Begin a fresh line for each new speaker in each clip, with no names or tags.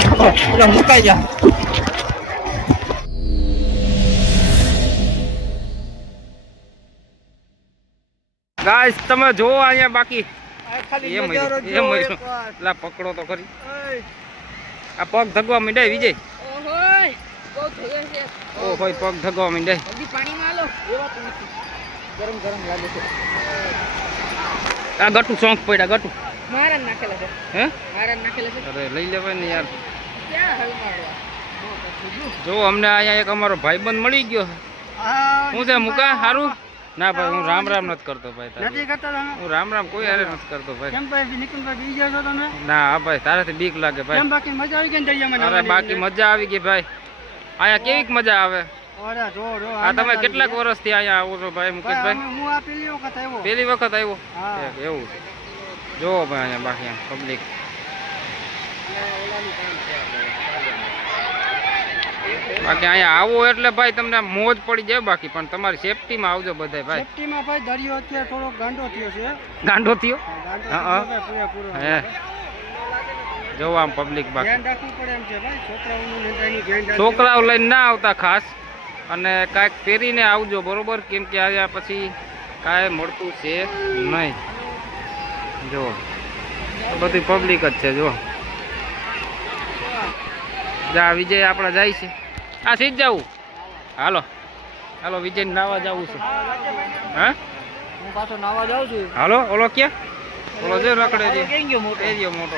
ખબર પેલા મુકાઈ ગાઈસ તમે જોવો અહીંયા બાકી. લા પકડો તો ખરી. આ પગ ધગવા મીંડાય વિજય?
ઓહોય. બહુ થઈ છે.
ઓ હોય પગ ધગવા માંડ્યા.
જલ્દી પાણીમાં આલો
ગરમ ગરમ લાગે છે.
આ ગટુ ચોંક પડ્યા ગટુ.
મારા નાખેલા છે.
હે?
મારા નાખેલા છે.
અરે લઈ લેવાય ને યાર.
ક્યાં હવે મારવા? જો.
અમને અહીંયા એક અમારો ભાઈબંધ મળી ગયો હું છે મુકા? હારું? ના ભાઈ હું રામ રામ નથી કરતો ભાઈ
નથી કરતો તમે?
હું રામ રામ કોઈ હારે નથી કરતો ભાઈ.
કેમ ભાઈ નિકુંજભાઈ બી ગયા છો તમે?
ના હા ભાઈ તારાથી બીક લાગે ભાઈ.
કેમ બાકી મજા આવી ગઈ જઈએ દરિયામાં
અરે બાકી મજા આવી ગઈ ભાઈ. આયા કેવીક મજા આવે?
અરે જો જો
આ તમે કેટલાક વર્ષથી આયા આવો છો ભાઈ મુકેશભાઈ?
હું આ પેલી વખત આવ્યો.
પહેલી વખત આવ્યો?
હા.
એવું. જો ભાઈ અહીંયા બાકી પબ્લિક બાકી અહીંયા આવો એટલે ભાઈ તમને મોજ પડી જાય બાકી પણ તમારી સેફટીમાં આવજો બધાય ભાઈ.
સેફટીમાં ભાઈ દરિયો અત્યારે થોડો ગાંડો થયો છે.
ગાંડો થયો? હા, જોવા આમ પબ્લિક બાકી. છોકરાઓ લઈને ના આવતા ખાસ અને કાંઈક પહેરીને આવજો બરોબર? કેમ કે આજે પછી કાંઈ મળતું છે નહીં. જો બધી પબ્લિક જ છે જો. જા વિજય આપણે જાય છે. આ સીધ જવું હાલો. હાલો વિજય નાવા જવું છે. હા?
હું પાછો નાવા જાઉં છું.
હાલો ઓલો ક્યાં? ઓલો જે રખડે છે.
મોટો.
એ રહ્યો મોટો.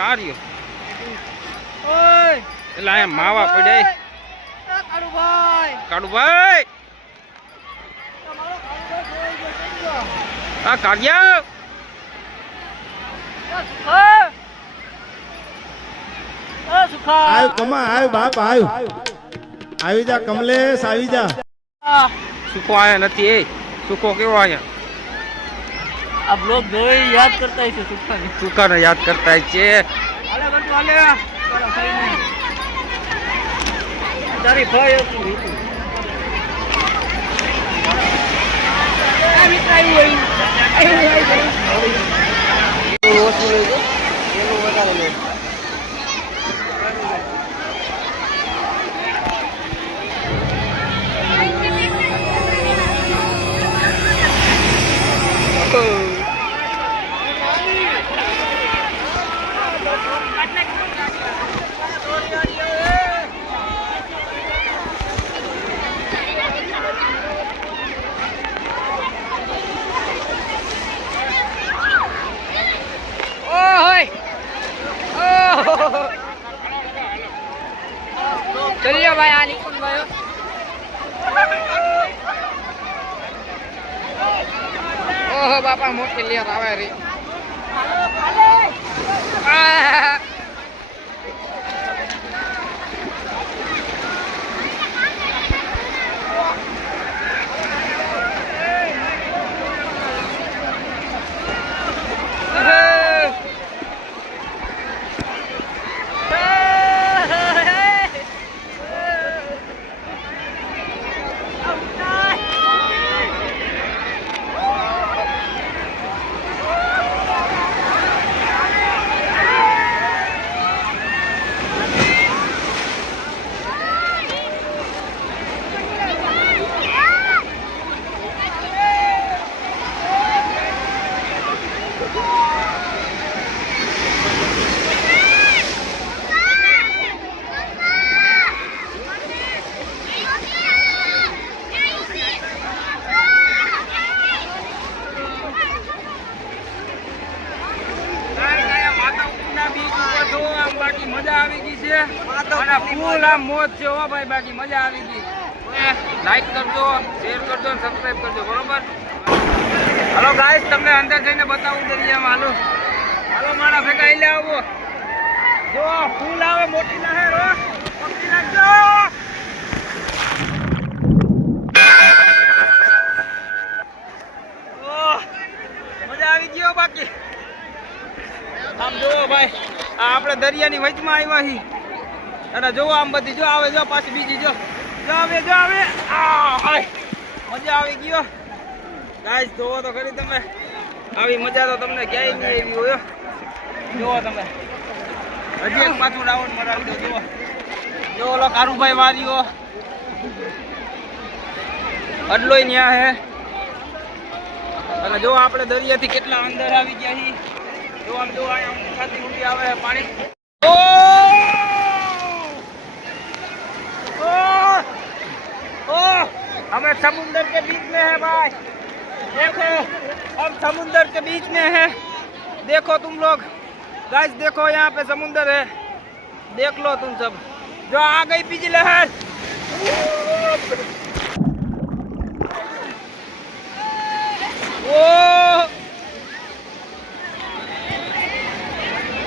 આ રહ્યો.
ઓય!
એટલે અહીંયા માવા પડ્યા.
કાળુભાઈ!
કાળુ
કાળુભાઈ.
આ
સુખા
આવ કમા આવ બાપ આવ આવી જા કમલેશ આવી જા.
સુકો આયા નથી એ. સુકો કેવો આયા?
આ બ્લોગ જોઈ યાદ કરતા હશે સુખાને
સુકાને યાદ કરતા છે
હાલે બટુ હાલે. તારી ભાઈ હતું રીતુ.
આ મિત્ર આવ્યું આવ્યું આવ્યું આવ્યું ઓહોય ઓહો ચલ્યો ભાઈ આ નિકુંજ ભાઈ ઓહો બાપા મોટી લેર આવે રે આહ. ઓહો.
બાકી મજા આવી ગઈ છે. અને ફૂલ આમ મોજ છે હો ભાઈ બાકી મજા આવી ગઈ. લાઈક કરજો શેર કરજો સબસ્ક્રાઇબ કરજો બરોબર? હાલો ગાઈસ તમને અંદર જઈને બતાવું દરિયામાં હાલો. હાલો મારા ભેગા લે આવો. જો ફૂલ આવે મોટી લહેર હો. પકડી ઓહ, મજા આવી ગયો બાકી. આમ જોવો ભાઈ. આ આપણે દરિયાની વચમાં આવ્યા છીએ અને જો આમ બધી જો આવે, જો પાછી બીજી જો. જો આવે જો આવે. મજા આવી ગયો ગાઈસ જોવો તો ખરી તમે. આવી મજા તો તમને ક્યાંય નહીં આવી હોય જોવો તમે. હજી એક પાછું રાઉન્ડ મરાવી દો જુઓ જો ઓલો કારુભાઈ વાર્યો અડલોય ન્યા હે. અને જો આપણે દરિયાથી કેટલા અંદર આવી ગયા છીએ જો આમ જો અહીંયા ખાતી ઊંડી આવે છે પાણી ઓ ओ हमें समुंदर के बीच में है भाई देखो हम समुंदर के बीच में है देखो तुम लोग गाइस देखो यहाँ पे समुंदर है देख लो तुम सब जो आ गई बीजी लहर ओ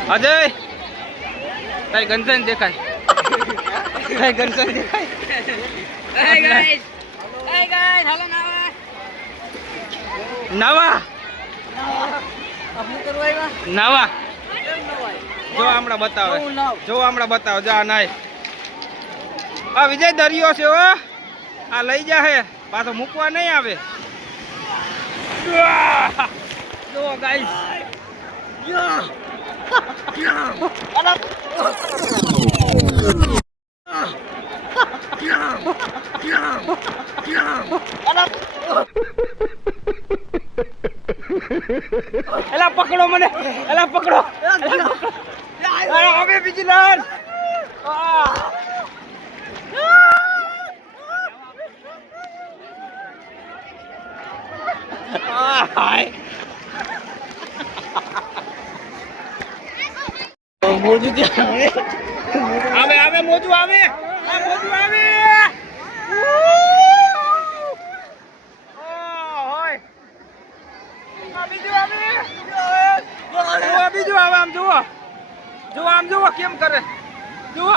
અજય! તારી ગંજન દેખાય. તારી ગંજન દેખાય.
નાવા.
નવા જો હમણાં બતાવે. જો હમણાં બતાવે. જા નાય. આ વિજય દરિયો છે હો. આ લઈ જા હે પાછો મૂકવા નહીં આવે. જો ગાઈસ એલા પકડો મને એલા પકડો અરે હવે બીજી લહેર આહ, આવે આવે મોજું આવે. આ મોજું આવે. બીજું આવે. આમ જુઓ. જુઓ આમ જુઓ કેમ કરે. જુઓ.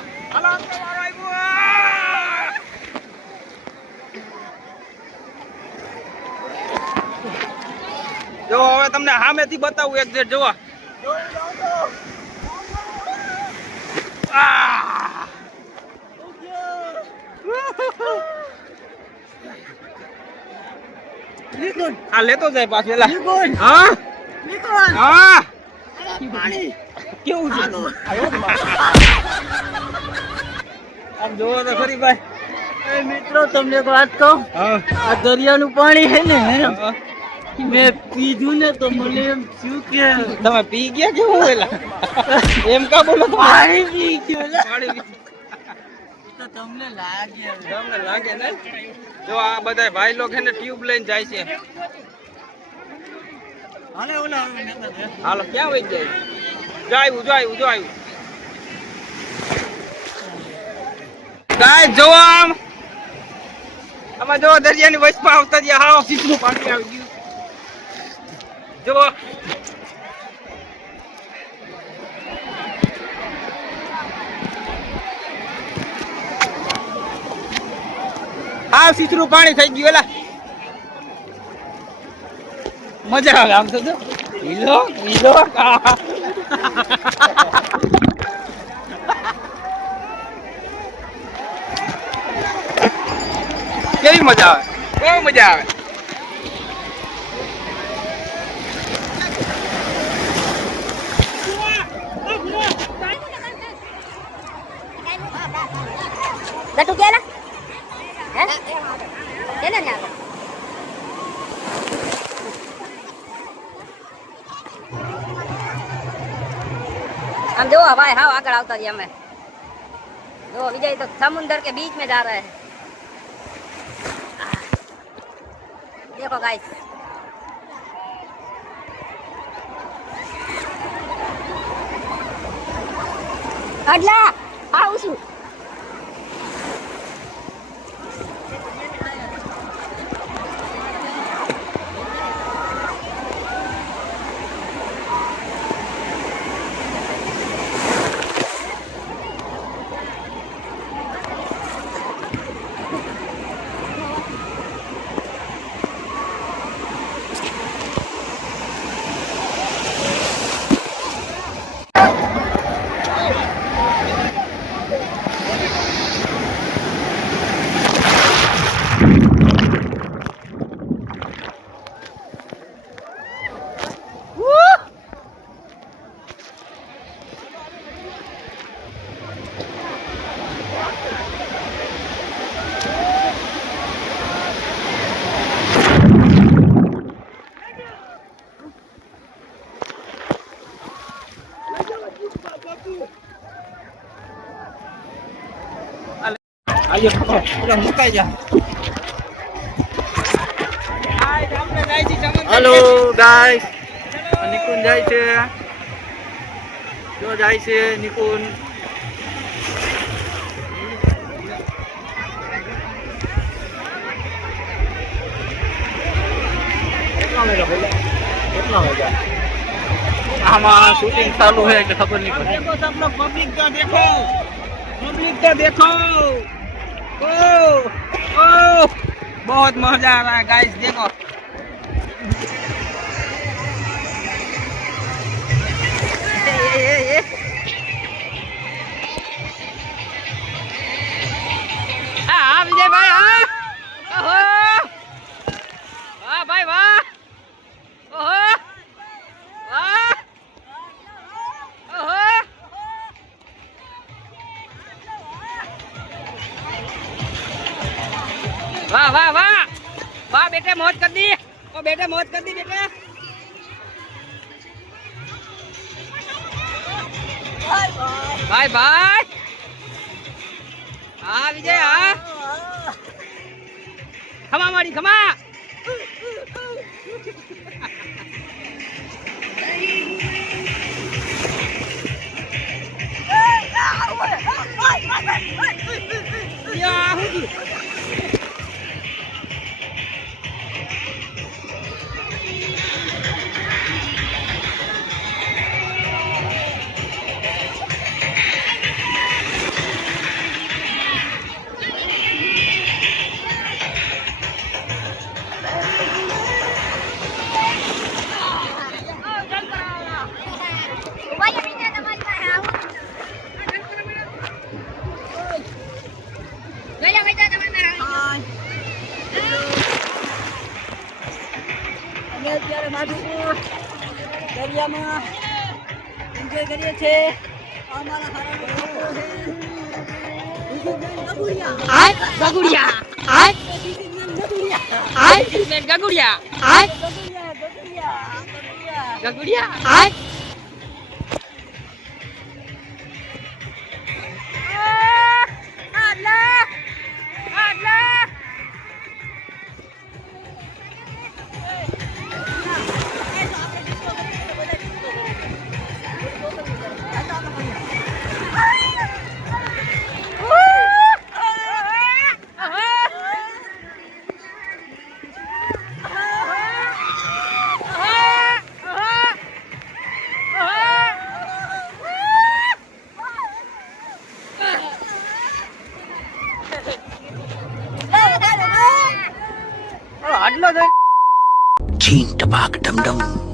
જો હવે તમને સામેથી બતાવું એક જેટ જુઓ. આહ! આ લેતો જાય પાછું એલા. હા? હા? કેવું છે? આમ જોવો તો ખરી ભાઈ.
એ મિત્રો તમને એક વાત કહું? આ દરિયાનું પાણી છે ને. મેં પીધું ને તો મને એમ થયું કે
તમે પી ગયા કેવું એલા? એમ કા બોલો
પાણી પી ગયો લે.
પાણી પી-
તો તમને લાગે
તમને લાગે ને? જો આ બધા ભાઈ લોકો ને ટ્યુબ લઈને જાય છે.
હાલે ઓલા
હાલો ક્યાં વહી જાય? જો આવ્યું જો આવ્યું જો આવ્યું ગાય જોવા આમાં. જો દરિયાની વચમાં આવતા જ્યાં હાવ. સીધું પાણી આવી ગયું. જો. આ સીધું પાણી થઈ ગયું એલા. મજા આવે આમ તો જો. લીલો હીલો. કેવી મજા આવે? બહુ મજા આવે.
गटू केला है? हम जो हवा हाँ आकड़ आवता जी हमें। जो विजय तो समुंदर के बीच में जा रहे हैं। देखो गाइस अगला। આજે મુકાઈ જા.
હેલો ગાઈસ નિકુન જાય છે. જો જાય છે નિકુન આમાં શૂટિંગ ચાલુ છે એટલે ખબર નહીં
પબ્લિક દેખો પબ્લિક દેખો
ओ ओ बहुत मजा आ रहा है गाइस देखो ये, ये, ये। મોજ કરી દી બેટા ભાઈ
ભાઈ. હા વિજય હા. ખમા મારી ખમા. Yeah, Iya. ગગુડિયા
આટલો થઈ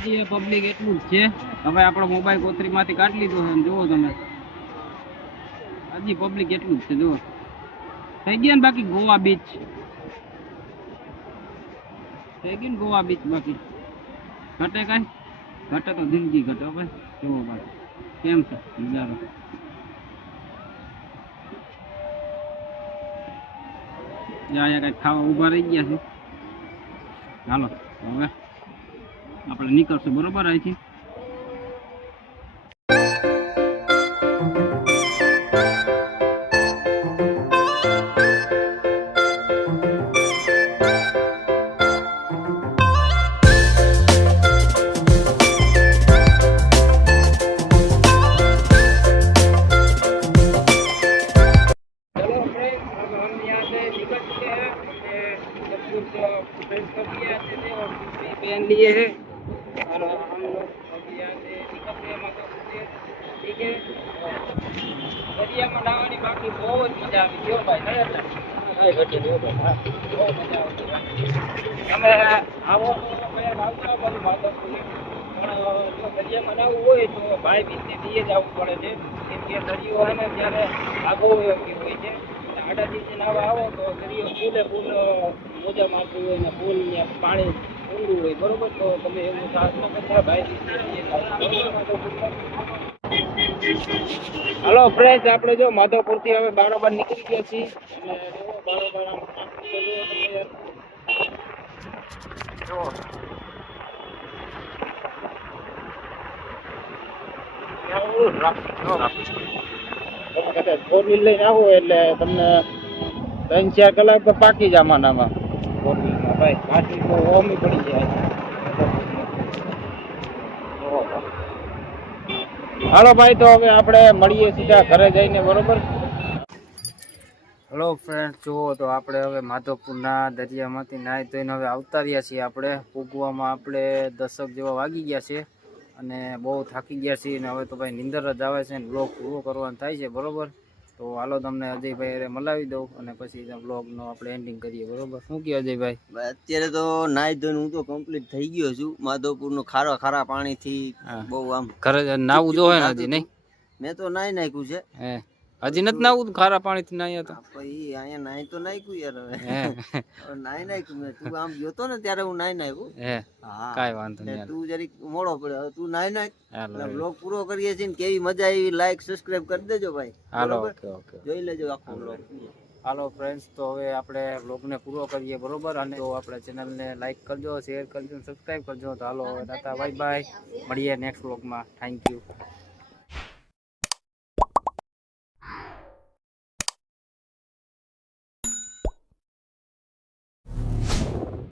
હજી પબ્લિક એટલું જ છે. હવે આપણો મોબાઈલ કોથરીમાંથી કાઢી લીધો છે જુઓ તમે. હજી પબ્લિક એટલું જ છે, જુઓ. થઈ ગયા ને બાકી ગોવા બીચ થઈ ગયું ને ગોવા બીચ બાકી. ઘટે કાંઈ? ઘટે તો જિંદગી ઘટે હવે જુઓ ભાઈ કેમ છે? નજારો. જ્યાં અહીંયા કાંઈક ખાવા ઊભા રહી ગયા છે. હાલો, હવે. આપણે નીકળશું બરોબર અહીંથી पेन लिए हैं દરિયામાં લાવવાની બાકી બહુ જ મજા આવી ગયો ભાઈ તમે આવો આવતા બધું માતા પણ દરિયામાં લાવવું હોય તો ભાઈ બીજની જ આવવું પડે છે કેમ કે દરિયો હોય ને ત્યારે હોય છે આડા દિવસે નાવા આવો તો દરિયો ફૂલે મોજા મારતું હોય ને ફૂલ પાણી ઊંડું હોય બરોબર તો તમે એવું કરતા ભાઈ? હલો ફ્રેન્ડ આપણે જો માધવપુરથી હવે બારોબાર નીકળી ગયા છીએ. તમે કદાચ ફોર વ્હીલ લઈને આવો એટલે તમને ત્રણ ચાર કલાક તો પાકી જ આમાં ને આમાં ફોર વ્હીલમાં ભાઈ પાછી બહુ ઓમી પડી જાય. હાલો ભાઈ, તો હવે આપણે મળીએ સીધા ઘરે જઈને, બરોબર? હલો ફ્રેન્ડ જુઓ તો આપણે હવે માધવપુરના દરિયામાંથી નાહી ધોઈને હવે આવતા છીએ આપણે. પૂગવામાં આપણે દશક જેવા વાગી ગયા છે અને બહુ થાકી ગયા છીએ અને હવે તો ભાઈ નિંદર જ આવે છે ને બ્લોક પૂરો કરવાનો થાય છે, બરોબર? તો હાલો તમને અજયભાઈ મલાવી દઉં અને પછી બ્લોગનો આપણે એન્ડિંગ કરીએ બરોબર? શું કહે અજયભાઈ?
અત્યારે તો નાઈ ધોઈને હું તો કમ્પ્લીટ થઈ ગયો છું. માધવપુરનું ખારા ખારા પાણીથી
થી
બહુ આમ
ઘરે નાવું જો હોય ને હજી નહીં?
મેં તો નાઈ નાખ્યું છે.
હે. હજી નથી નાવું ખારા પાણીથી નાહ્યા તો.
ભાઈ અહીંયા નાઈ તો નાખ્યું યાર હવે.
હે.
નાખ્યું મેં. તું આમ ગયો તો ને ત્યારે હું નાઈ નાખ્યું.
હે. કાઈ વાંધો નહીં
તું જરીક મોડો પડ્યો હવે તું નાઈ નાખ. બ્લોગ પૂરો કરીએ છીએ ને કેવી મજા આવી લાઈક સબસ્ક્રાઇબ કરી દેજો ભાઈ.
હાલો ઓકે ઓકે.
જોઈ લેજો આખો બ્લોગ
હાલો ફ્રેન્ડ્સ તો હવે આપણે બ્લોગને પૂરો કરીએ બરોબર? અને તો આપણે ચેનલને લાઈક કરજો શેર કરજો સબસ્ક્રાઈબ કરજો. તો હાલો હવે દાદા બાય બાય મળીએ નેક્સ્ટ બ્લોગમાં થેન્ક યુ